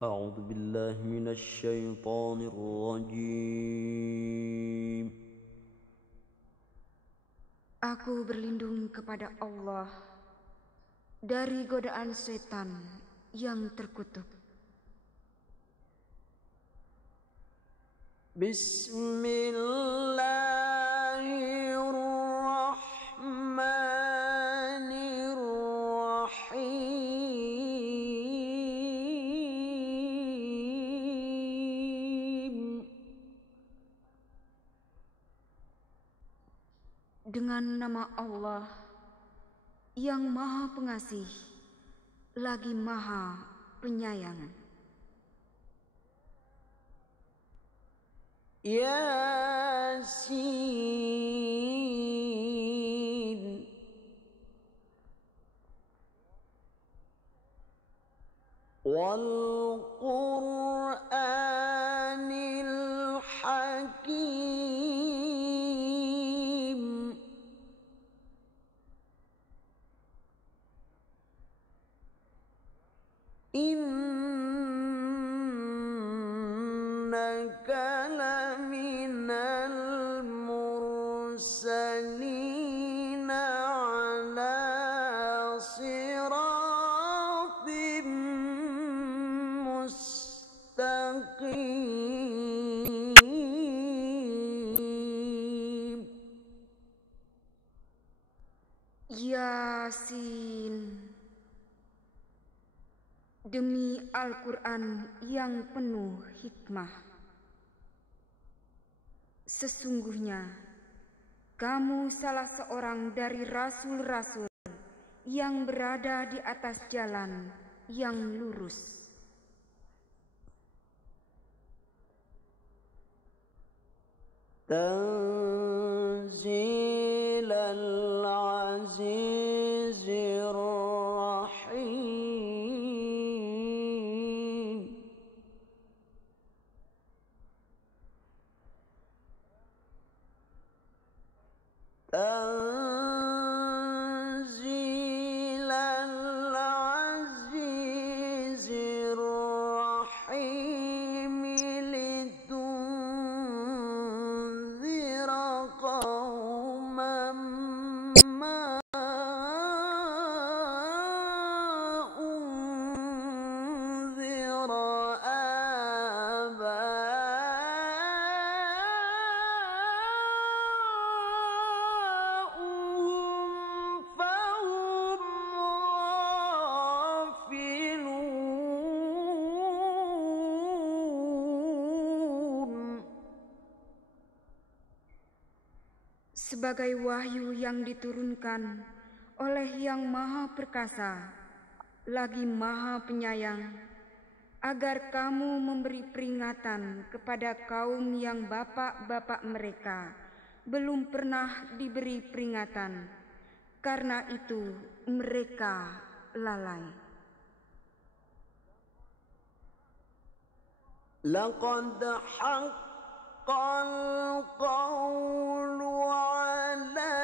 أعوذ بالله من الشيطان الرجيم. Aku berlindung kepada Allah dari godaan setan yang terkutuk. Bismillahirrahmanirrahim. Dengan nama Allah yang Maha Pengasih lagi Maha Penyayang. Yasin. Wal Qur'anil Hakim. Innaka laminal mursalin ala siratim mustaqim. Yasin. Demi Al-Quran yang penuh hikmah. Sesungguhnya kamu salah seorang dari rasul-rasul yang berada di atas jalan yang lurus. Tanzilal azizir rahim. Tanzilal azizir rahim. Litunzira qauman ma unzira aba'uhum fahum ghafilun. Sebagai wahyu yang diturunkan oleh Yang Maha Perkasa, lagi Maha Penyayang, agar kamu memberi peringatan kepada kaum yang bapak-bapak mereka belum pernah diberi peringatan. Karena itu mereka lalai. Laqad haqqal qawlu ala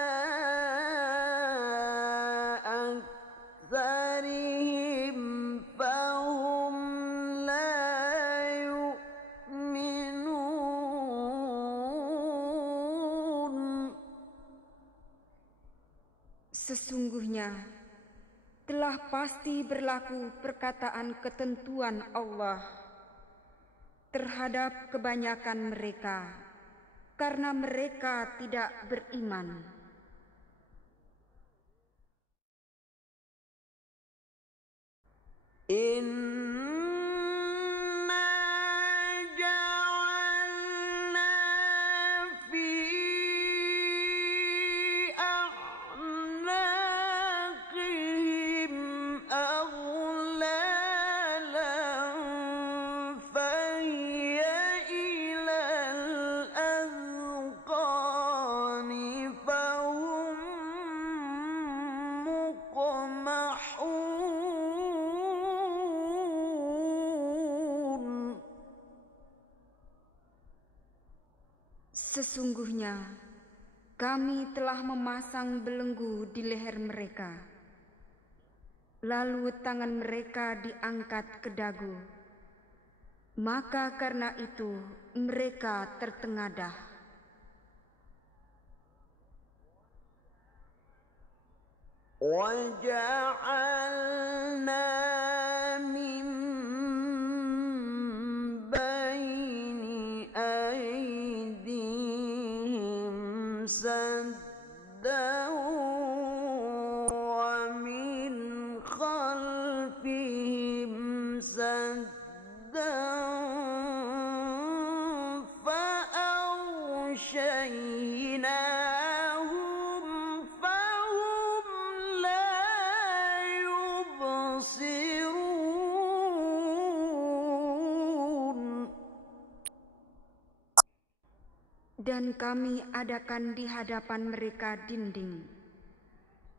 aktsarihim fahum la yu'minun. Sesungguhnya telah pasti berlaku perkataan ketentuan Allah terhadap kebanyakan mereka, karena mereka tidak beriman. Inna ja'alna fi a'naqihim aghlalan fahiya ilal azqani fahum muqmahun. Sesungguhnya kami telah memasang belenggu di leher mereka, lalu tangan mereka diangkat ke dagu, Maka karena itu mereka tertengadah. وَجَعَلْنَا مِن بَيْنِ أَيْدِيهِمْ سَدًّا وَمِنْ خَلْفِهِمْ سَدًّا فَأَغْشَيْنَاهُمْ فَهُمْ لَا يُبْصِرُونَ. Dan kami adakan di hadapan mereka dinding,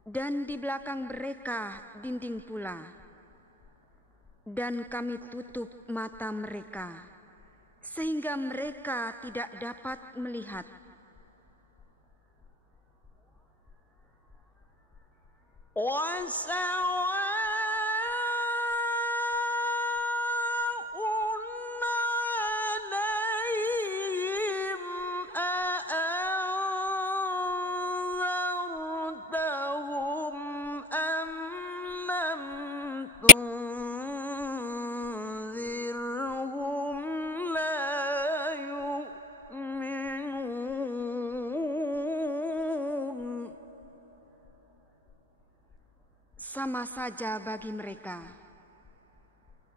dan di belakang mereka dinding pula. Dan kami tutup mata mereka, sehingga mereka tidak dapat melihat. عَلَيْهِمْ أَأَنذَرْتَهُمْ أَمْ لَمْ تُنذِرْهُمْ لَا يُؤْمِنُونَ. Sama saja bagi mereka.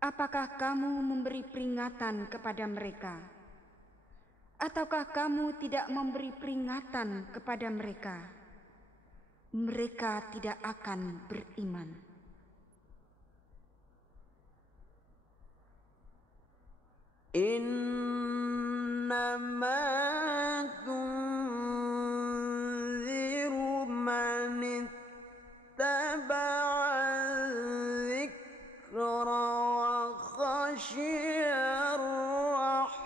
Apakah kamu memberi peringatan kepada mereka? Ataukah kamu tidak memberi peringatan kepada mereka? Mereka tidak akan beriman. إِنَّمَا تُنذِرُ مَنِ اتَّبَعَ الذِّكْرَ وَخَشِيَ الرَّحْمَنَ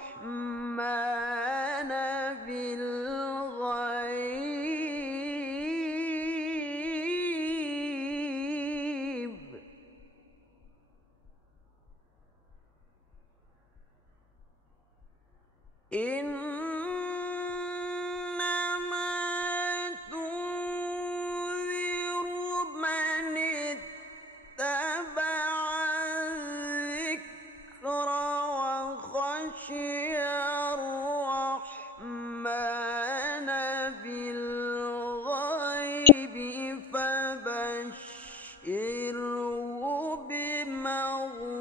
بِالْغَيْبِ. إِنَّمَا تُنذِرُ مَنِ اتَّبَعَ الذِّكْرَ وَخَشِيَ الرَّحْمَنَ بِالْغَيْبِ فَبَشِّرْهُ بِمَغْفِرَةٍ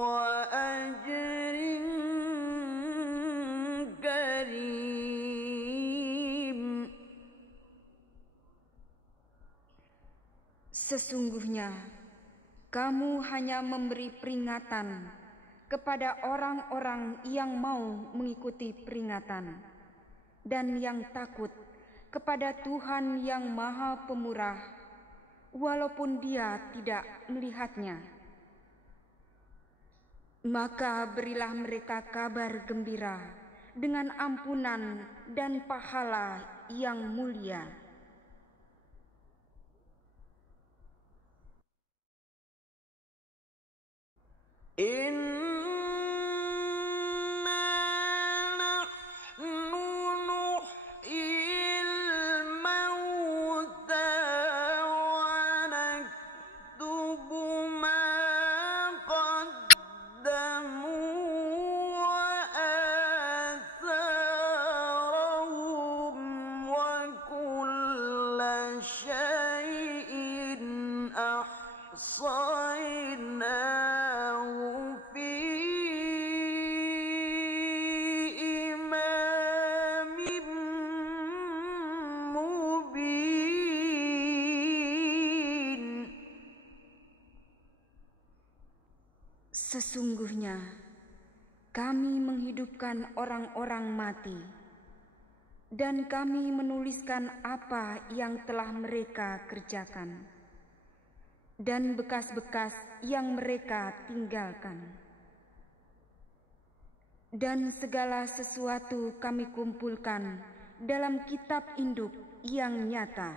وَأَجْرٍ كَرِيمٍ. Sesungguhnya kamu hanya memberi peringatan kepada orang-orang yang mau mengikuti peringatan dan yang takut kepada Tuhan yang Maha Pemurah, walaupun Dia tidak melihatnya. Maka berilah mereka kabar gembira dengan ampunan dan pahala yang mulia. إِنَّا نَحْنُ نُحْيِي الْمَوْتَىٰ وَنَكْتُبُ مَا قَدَّمُوا وَآثَارَهُمْ وَكُلَّ شَيْءٍ أَحْصَيْنَاهُ فِي إِمَامٍ مُّبِينٍ. Sesungguhnya kami menghidupkan orang-orang mati, dan kami menuliskan apa yang telah mereka kerjakan, dan bekas-bekas yang mereka tinggalkan. Dan segala sesuatu kami kumpulkan dalam kitab induk yang nyata.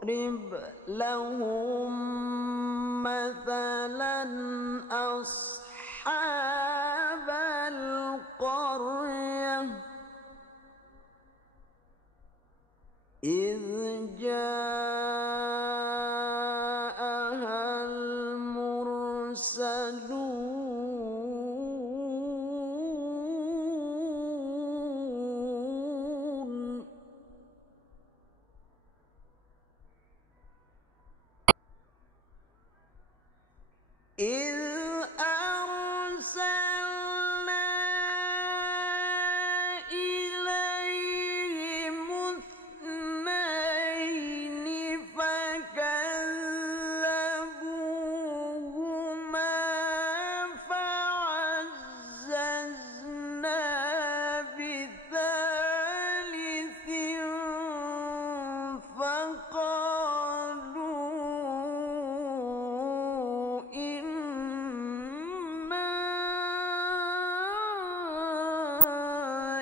واضرب لهم مثلا أصحاب القرية إذ جاءها المرسلون إذ أرسلنا إليهم اثنين فكذبوهما فعززنا بثالث فقالوا إنا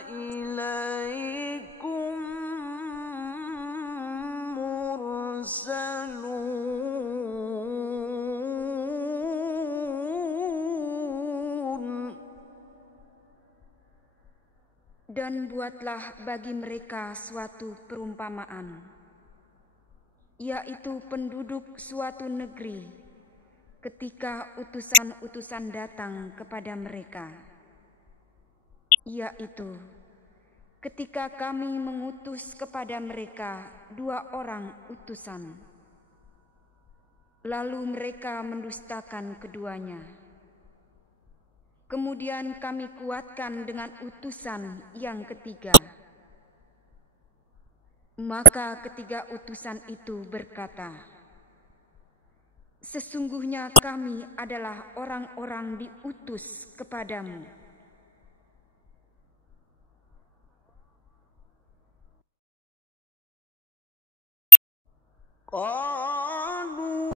إليكم مرسلون. Dan buatlah bagi mereka suatu perumpamaan, yaitu penduduk suatu negeri ketika utusan-utusan datang kepada mereka, yaitu ketika kami mengutus kepada mereka 2 orang utusan, lalu mereka mendustakan keduanya. Kemudian kami kuatkan dengan utusan yang ketiga. Maka ketiga utusan itu berkata, sesungguhnya kami adalah orang-orang diutus kepadamu. قالوا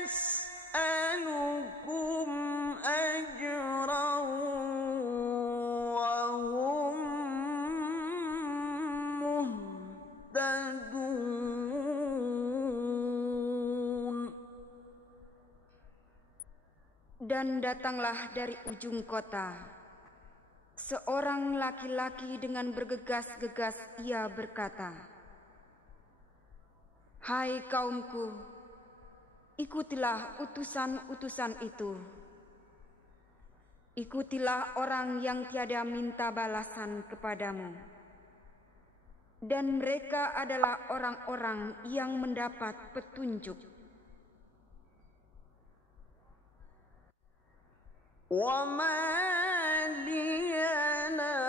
يسألكم أجرا وهم مهتدون. Dan datanglah dari ujung kota seorang laki-laki dengan bergegas-gegas ia berkata, "Hai kaumku, ikutilah utusan-utusan itu. Ikutilah orang yang tiada minta balasan kepadamu. Dan mereka adalah orang-orang yang mendapat petunjuk." وَمَا لِيَ لَا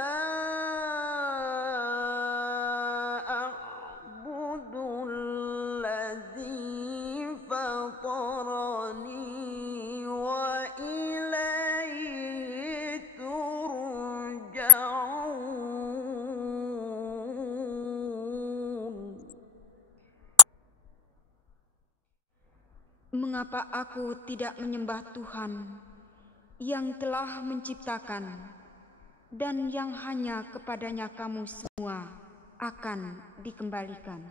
أَعْبُدُ الَّذِي فَطَرَنِي وَإِلَيْهِ تُرْجَعُونَ. Mengapa aku tidak menyembah Tuhan yang telah menciptakan dan yang hanya kepadanya kamu semua akan dikembalikan?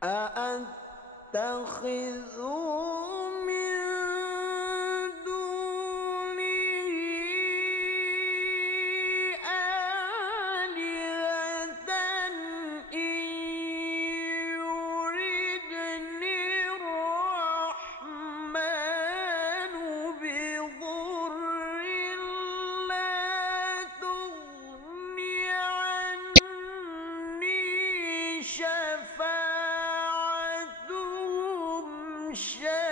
أَأَتَّخِذُ مِن دُونِهِ آلِهَةً إِن يُرِدْنِي الرَّحْمَنُ بِضُرٍّ لَّا تُغْنِ عَنِّي شَفَاعَتُهُمْ شَيْئًا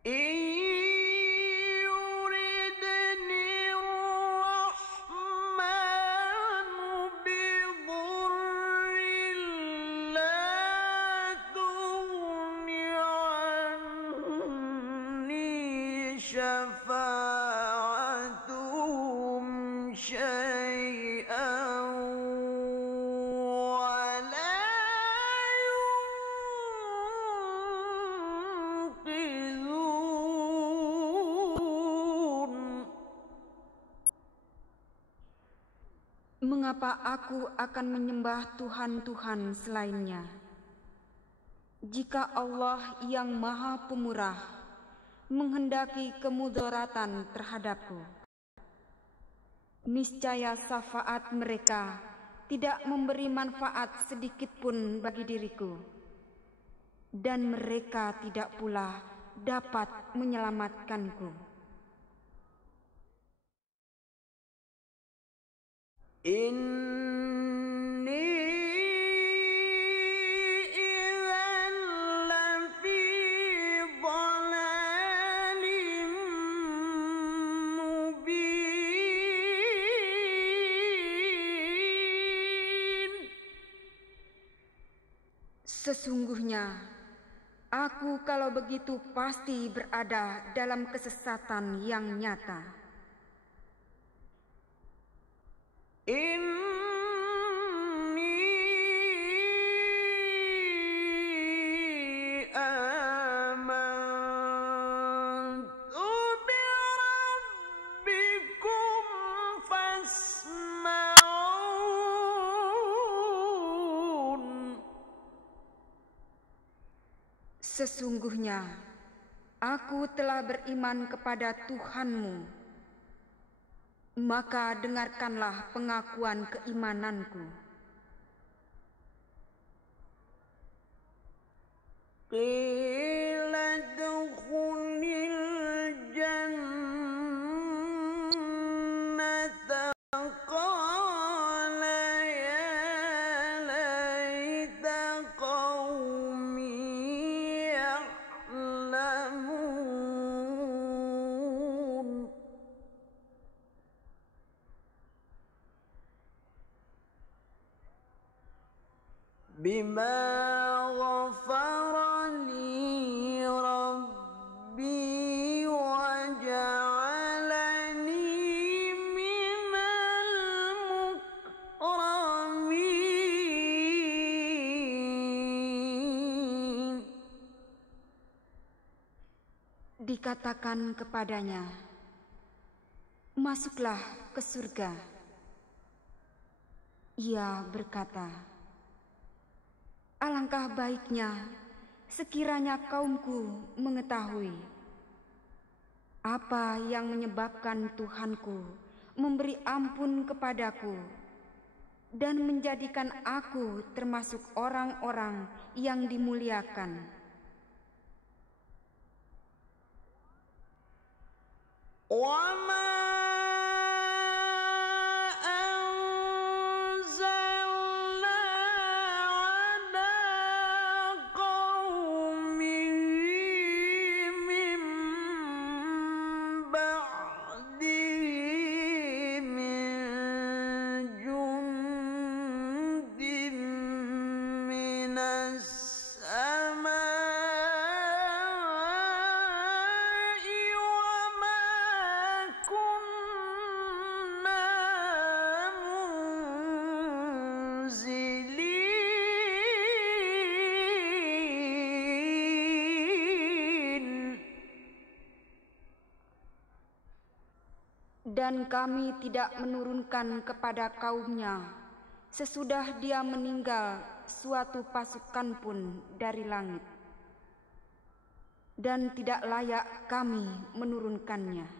إِن يُرِدْنِي الرَّحْمَنُ بِضُرٍّ لَّا تُغْنِ عَنِّي شَفَاعَتُهُمْ شَيْئًا وَلَا يُنقِذُونَ. Mengapa aku akan menyembah Tuhan-Tuhan selainnya? Jika Allah yang Maha Pemurah menghendaki kemudaratan terhadapku, niscaya syafaat mereka tidak memberi manfaat sedikit pun bagi diriku, dan mereka tidak pula dapat menyelamatkanku. إِنِّي إِذًا لَّفِي ضَلَالٍ مُّبِينٍ. Sesungguhnya aku kalau begitu pasti berada dalam kesesatan yang nyata. إِنِّي آمَنتُ بِرَبِّكُمْ فَاسْمَعُونِ. Sesungguhnya aku telah beriman kepada Tuhanmu, maka dengarkanlah pengakuan keimananku. قِيلَ ادْخُلِي الْجَنَّةَ قَالَ يَا لَيْتَ قَوْمِي يَعْلَمُونَ. بِمَا غَفَرَ لِي dikatakan kepadanya, "Masuklah ke surga." Ia berkata, "Alangkah baiknya sekiranya kaumku mengetahui apa yang menyebabkan Tuhanku memberi ampun kepadaku dan menjadikan aku termasuk orang-orang yang dimuliakan." Dan kami tidak menurunkan kepada kaumnya sesudah dia meninggal suatu pasukan pun dari langit, dan tidak layak kami menurunkannya.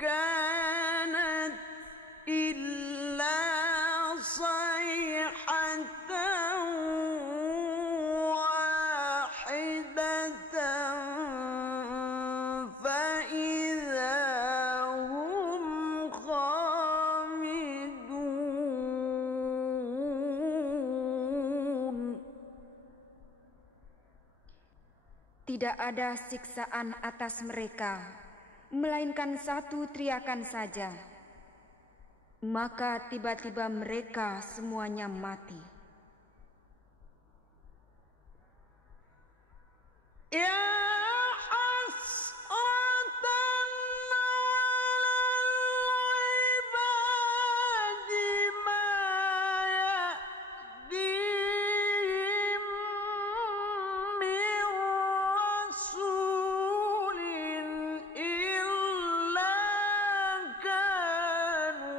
كانت إلا صيحة واحدة فإذا هم خامدون. Tidak ada siksaan atas mereka, melainkan satu teriakan saja. Maka tiba-tiba mereka semuanya mati. Ya hasratan 'alal 'ibadi ma ya'dihim min rasulin illa kanu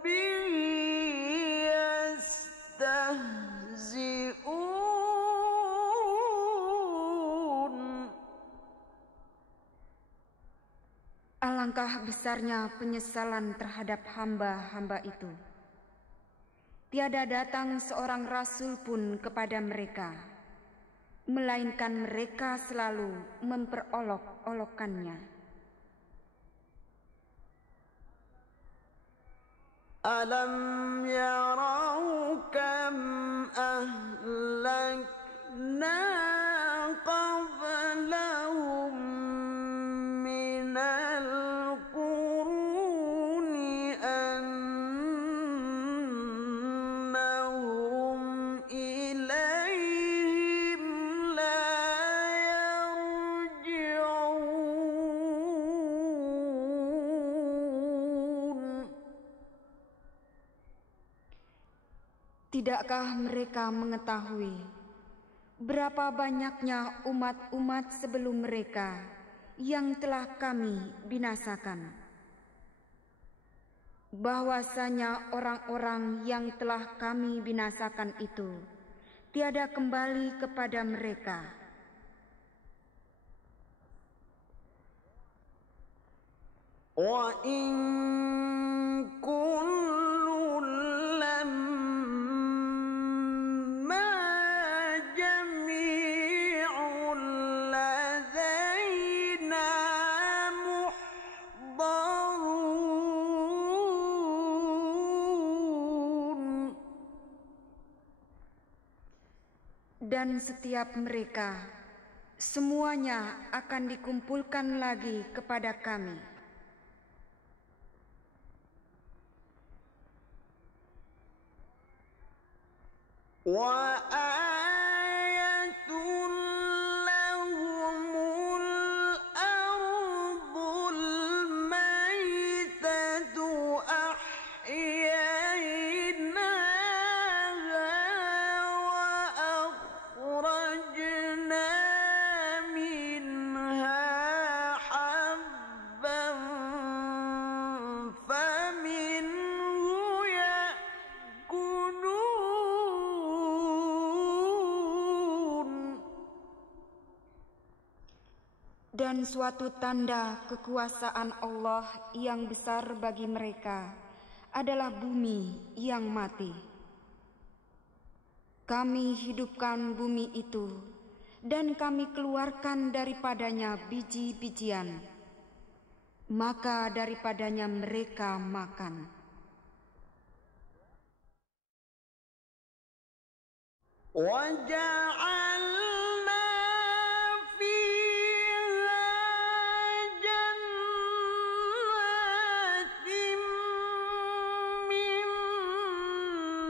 bihi yastahzi'un. Alangkah besarnya penyesalan terhadap hamba-hamba itu. Tiada datang seorang rasul pun kepada mereka, melainkan mereka selalu memperolok-olokkannya. Alam yarau kam ahlakna qablahum minal quruni annahum ilaihim la yarji'un. Tidakkah mereka mengetahui berapa banyaknya umat-umat sebelum mereka yang telah kami binasakan, bahwasanya orang-orang yang telah kami binasakan itu tiada kembali kepada mereka. Wa in kullun lamma jami'un ladaina muhdarun. Dan setiap mereka semuanya akan dikumpulkan lagi kepada kami. Wa ayatun lahumul ardul maytatu ahyaynaha Dan suatu tanda kekuasaan Allah yang besar bagi mereka adalah bumi yang mati. Kami hidupkan bumi itu, dan kami keluarkan daripadanya biji-bijian. Maka daripadanya mereka makan. وجعلنا فيها جنات من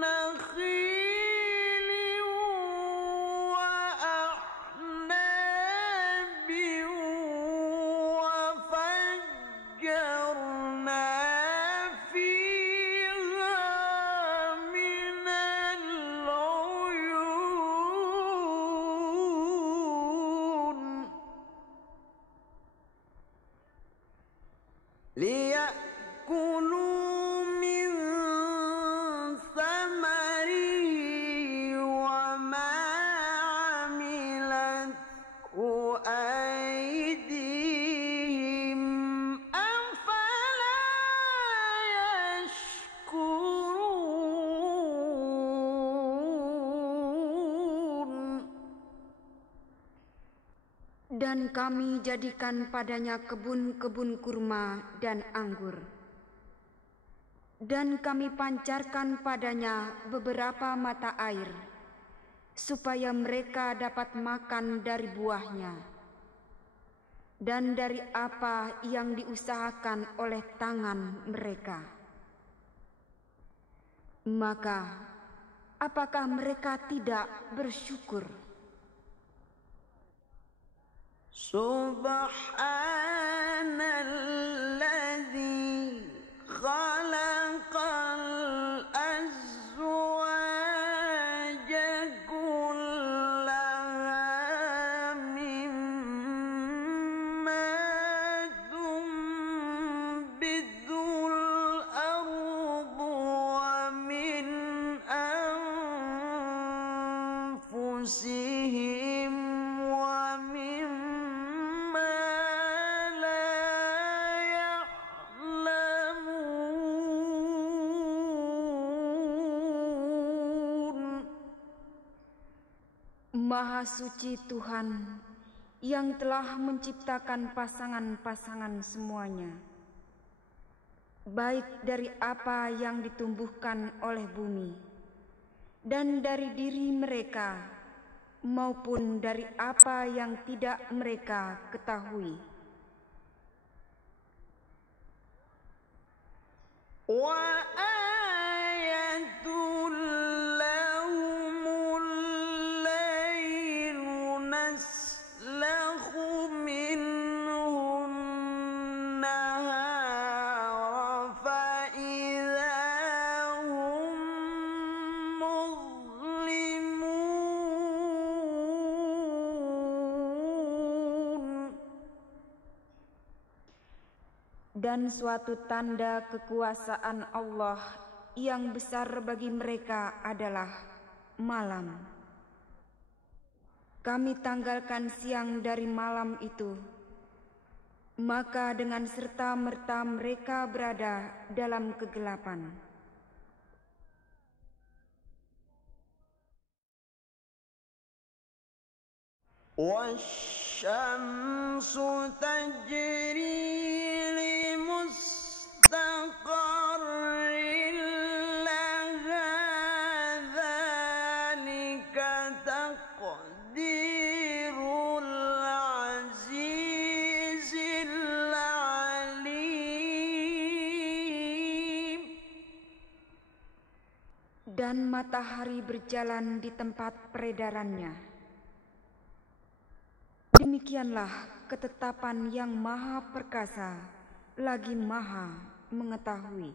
نخيل وأعناب وفجرنا فيها من العيون ليأكلوا من ثمره وما عملته أيديهم أفلا يشكرون. Dan kami jadikan padanya kebun-kebun kurma dan anggur. Dan kami pancarkan padanya beberapa mata air, supaya mereka dapat makan dari buahnya, dan dari apa yang diusahakan oleh tangan mereka. Maka, apakah mereka tidak bersyukur? Subhanalladzi khalaqal azwaja kullaha mimma tunbitul ardu wa min anfusihim wa mimma la ya'lamun. Maha suci Tuhan yang telah menciptakan pasangan-pasangan semuanya, baik dari apa yang ditumbuhkan oleh bumi, dan dari diri mereka, maupun dari apa yang tidak mereka ketahui. Wa ayatul lahumul lailu naslakhu minhun nahara fa idza hum muzlimun. Dan suatu tanda kekuasaan Allah yang besar bagi mereka adalah malam. Kami tanggalkan siang dari malam itu, maka dengan serta-merta mereka berada dalam kegelapan. Wasyamsu tajri limustaqarrin laha dzalika taqdirul azizil alim. Dan matahari berjalan di tempat peredarannya. Demikianlah ketetapan yang maha perkasa, lagi maha mengetahui.